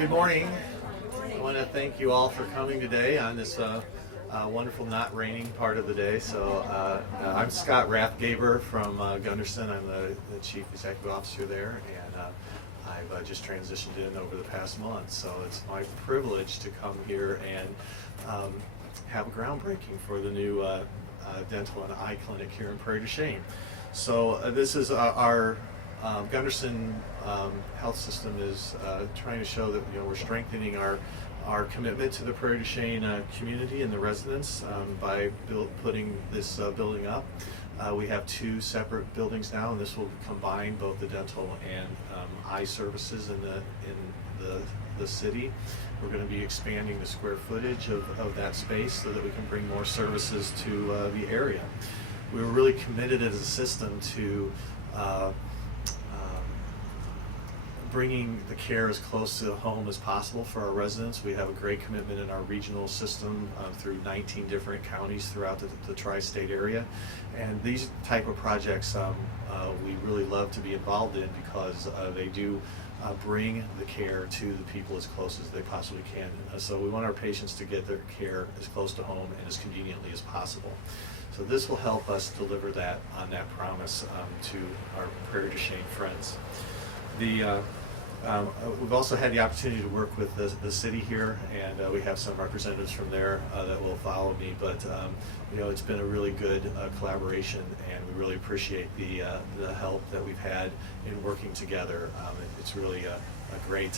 Good morning. I want to thank you all for coming today on this wonderful not raining part of the day. I'm Scott Rathgaber from Gundersen. I'm the Chief Executive Officer there, and I've just transitioned in over the past month. So it's my privilege to come here and have a groundbreaking for the new dental and eye clinic here in Prairie du Chien. So this is our Gundersen health system is trying to show that we're strengthening our commitment to the Prairie du Chien community and the residents by putting this building up. We have two separate buildings now, and this will combine both the dental and eye services in the city. We're going to be expanding the square footage of that space so that we can bring more services to the area. We were really committed as a system to bringing the care as close to home as possible for our residents. We have a great commitment in our regional system through 19 different counties throughout the tri-state area. And these type of projects we really love to be involved in because they do bring the care to the people as close as they possibly can. So we want our patients to get their care as close to home and as conveniently as possible. So this will help us deliver that on that promise to our Prairie du Chien friends. We've also had the opportunity to work with the city here, and we have some representatives from there that will follow me. But it's been a really good collaboration, and we really appreciate the help that we've had in working together. It's really a great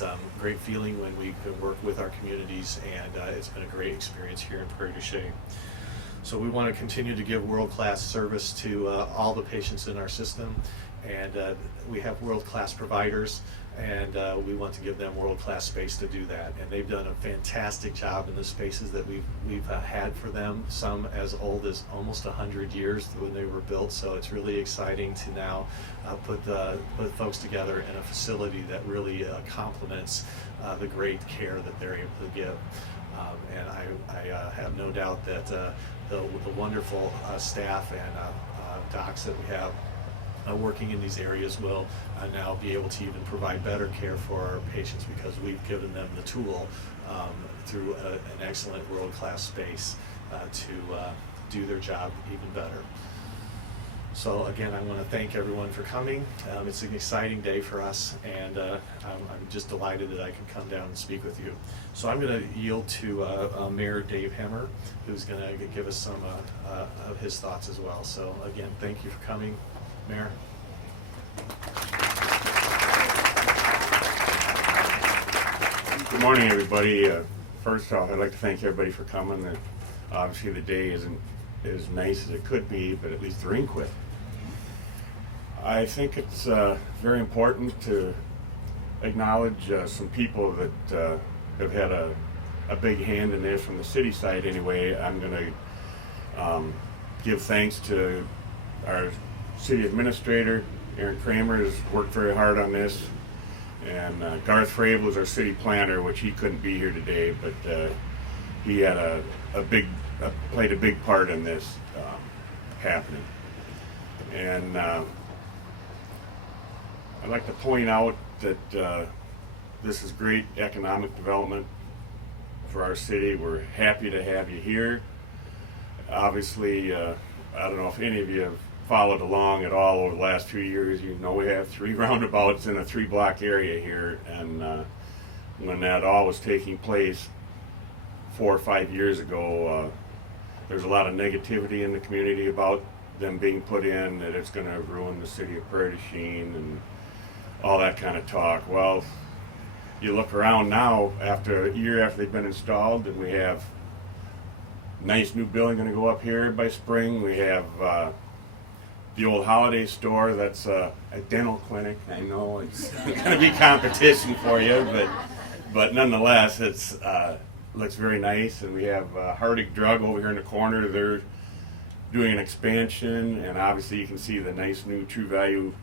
feeling when we can work with our communities, and it's been a great experience here in Prairie du Chien. So we want to continue to give world-class service to all the patients in our system, and we have world-class providers, and we want to give them world-class space to do that. And they've done a fantastic job in the spaces that we've had for them, some as old as almost 100 years when they were built. So it's really exciting to now put folks together in a facility that really complements the great care that they're able to give. And I have no doubt that the wonderful staff and docs that we have working in these areas will now be able to even provide better care for our patients because we've given them the tool through an excellent world-class space to do their job even better. So again, I want to thank everyone for coming. It's an exciting day for us, and I'm just delighted that I can come down and speak with you. So I'm going to yield to Mayor Dave Hemmer, who's going to give us some of his thoughts as well. So again, thank you for coming, Mayor. Good morning, everybody. First off, I'd like to thank everybody for coming. Obviously, the day isn't as nice as it could be, but at least the rain quit. I think it's very important to acknowledge some people that have had a big hand in this from the city side anyway. I'm going to give thanks to our city administrator. Aaron Kramer has worked very hard on this, and Garth Frable is our city planner, which he couldn't be here today, but he had played a big part in this happening. And I'd like to point out that this is great economic development for our city. We're happy to have you here. Obviously, I don't know if any of you have followed along at all over the last 2 years. You know, we have 3 roundabouts in a 3-block area here, and when that all was taking place 4 or 5 years ago, there's a lot of negativity in the community about them being put in, that it's going to ruin the city of Prairie du Chien and all that kind of talk. Well, you look around now, after a year after they've been installed, and we have a nice new building going to go up here by spring. We have the old Holiday store that's a dental clinic. I know it's going to be competition for you, but nonetheless, it's looks very nice. And we have Hardig Drug over here in the corner. They're doing an expansion, and obviously you can see the nice new True Value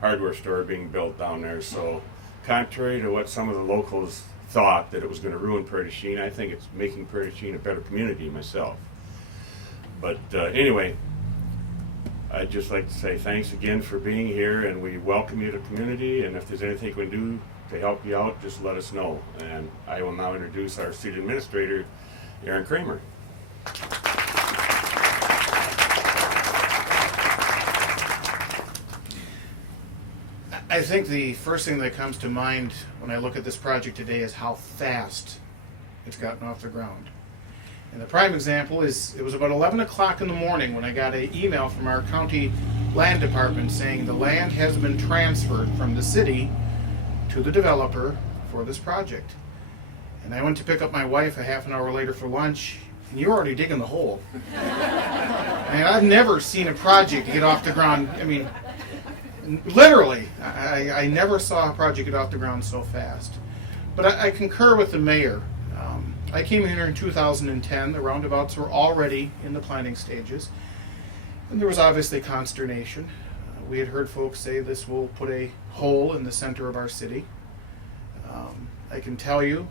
hardware store being built down there. So contrary to what some of the locals thought, that it was going to ruin Prairie du Chien, I think it's making Prairie du Chien a better community myself. But anyway, I'd just like to say thanks again for being here, and we welcome you to the community, and if there's anything we can do to help you out, just let us know. And I will now introduce our city administrator, Aaron Kramer. I think the first thing that comes to mind when I look at this project today is how fast it's gotten off the ground. And the prime example is it was about 11 o'clock in the morning when I got an email from our county land department saying the land has been transferred from the city to the developer for this project. And I went to pick up my wife a half an hour later for lunch, and you were already digging the hole. And I've never seen a project get off the ground. I mean, literally, I never saw a project get off the ground so fast. But I concur with the mayor. I came here in 2010. The roundabouts were already in the planning stages. And there was obviously consternation. We had heard folks say this will put a hole in the center of our city. I can tell you,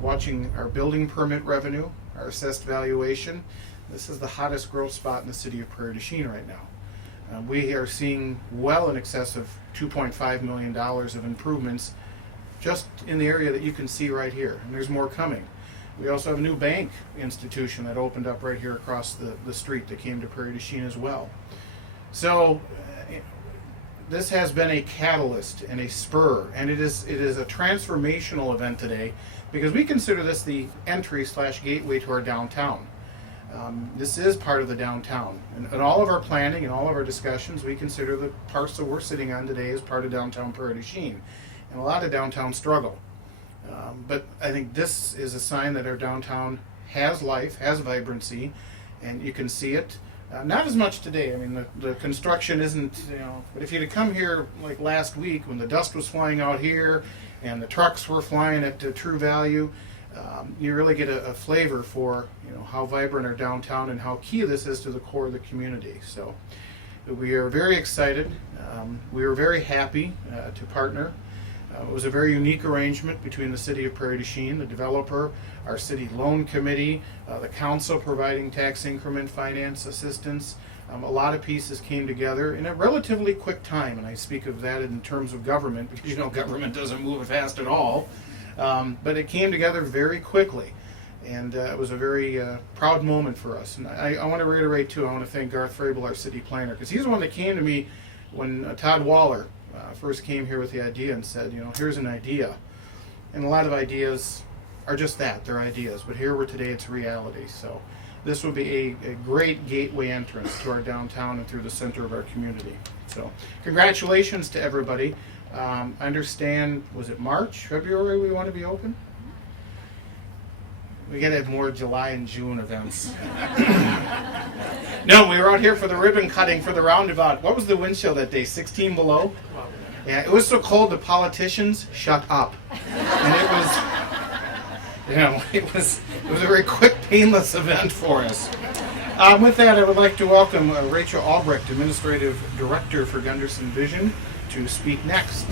watching our building permit revenue, our assessed valuation, this is the hottest growth spot in the city of Prairie du Chien right now. We are seeing well in excess of $2.5 million of improvements just in the area that you can see right here, and there's more coming. We also have a new bank institution that opened up right here across the street that came to Prairie du Chien as well. So this has been a catalyst and a spur, and it is a transformational event today because we consider this the entry/gateway to our downtown. This is part of the downtown. And in all of our planning and all of our discussions, we consider the parcel we're sitting on today as part of downtown Prairie du Chien. And a lot of downtown struggle. But I think this is a sign that our downtown has life, has vibrancy, and you can see it. Not as much today. I mean, the construction isn't, but if you'd have come here like last week when the dust was flying out here and the trucks were flying at true value, you really get a flavor for how vibrant our downtown and how key this is to the core of the community. So we are very excited. We were very happy to partner. It was a very unique arrangement between the city of Prairie du Chien, the developer, our city loan committee, the council providing tax increment finance assistance. A lot of pieces came together in a relatively quick time, and I speak of that in terms of government because government doesn't move fast at all. But it came together very quickly, and it was a very proud moment for us. And I want to reiterate, too, I want to thank Garth Frabel, our city planner, because he's the one that came to me when Todd Waller first came here with the idea and said, here's an idea. And a lot of ideas are just that, they're ideas. But here we're today, it's reality. So this will be a great gateway entrance to our downtown and through the center of our community. So congratulations to everybody. I understand, was it March, February we want to be open? We got to have more July and June events. No, we were out here for the ribbon cutting for the roundabout. What was the wind chill that day, 16 below? Yeah, it was so cold the politicians shut up. And it was a very quick, painless event for us. With that, I would like to welcome Rachel Albrecht, Administrative Director for Gundersen Vision, to speak next.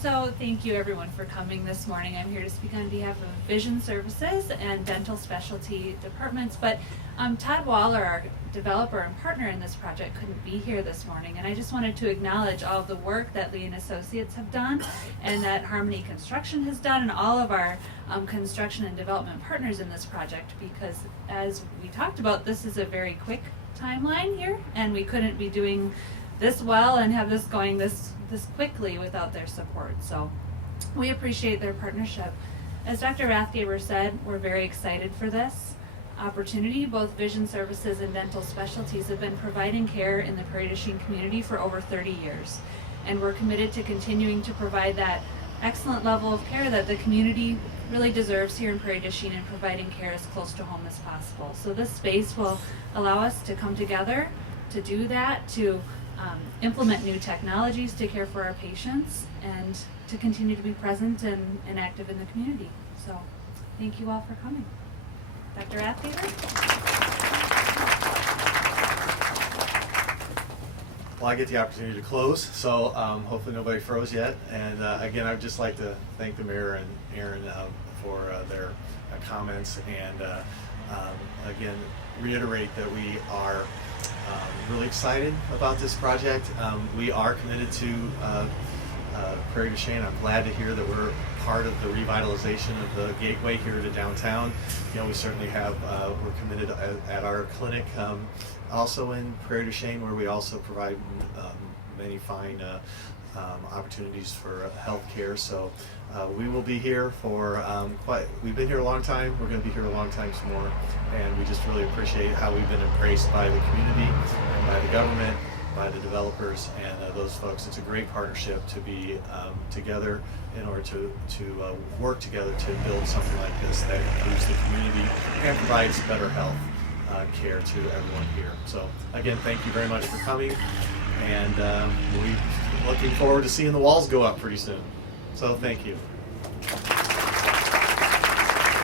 So thank you everyone for coming this morning. I'm here to speak on behalf of Vision Services and Dental Specialty Departments, but Todd Waller, our developer and partner in this project, couldn't be here this morning, and I just wanted to acknowledge all of the work that Lee and Associates have done and that Harmony Construction has done and all of our construction and development partners in this project, because as we talked about, this is a very quick timeline here, and we couldn't be doing this well and have this going this quickly without their support. So we appreciate their partnership. As Dr. Rathgaber said, we're very excited for this opportunity. Both Vision Services and Dental Specialties have been providing care in the Prairie du Chien community for over 30 years. And we're committed to continuing to provide that excellent level of care that the community really deserves here in Prairie du Chien and providing care as close to home as possible. So this space will allow us to come together to do that, to implement new technologies to care for our patients, and to continue to be present and active in the community. So thank you all for coming. Dr. Rathgaber? Well, I get the opportunity to close, so hopefully nobody froze yet. And again, I'd just like to thank the mayor and Aaron for their comments, and again, reiterate that we are really excited about this project. We are committed to Prairie du Chien. I'm glad to hear that we're part of the revitalization of the gateway here to downtown. You know, we certainly have, we're committed at our clinic, also in Prairie du Chien, where we also provide many fine opportunities for health care. So we will be here for we've been here a long time. We're going to be here a long time some more. And we just really appreciate how we've been embraced by the community and by the government, by the developers and those folks. It's a great partnership to be together in order to work together to build something like this that improves the community and provides better health care to everyone here. So again, thank you very much for coming, and we're looking forward to seeing the walls go up pretty soon. So thank you.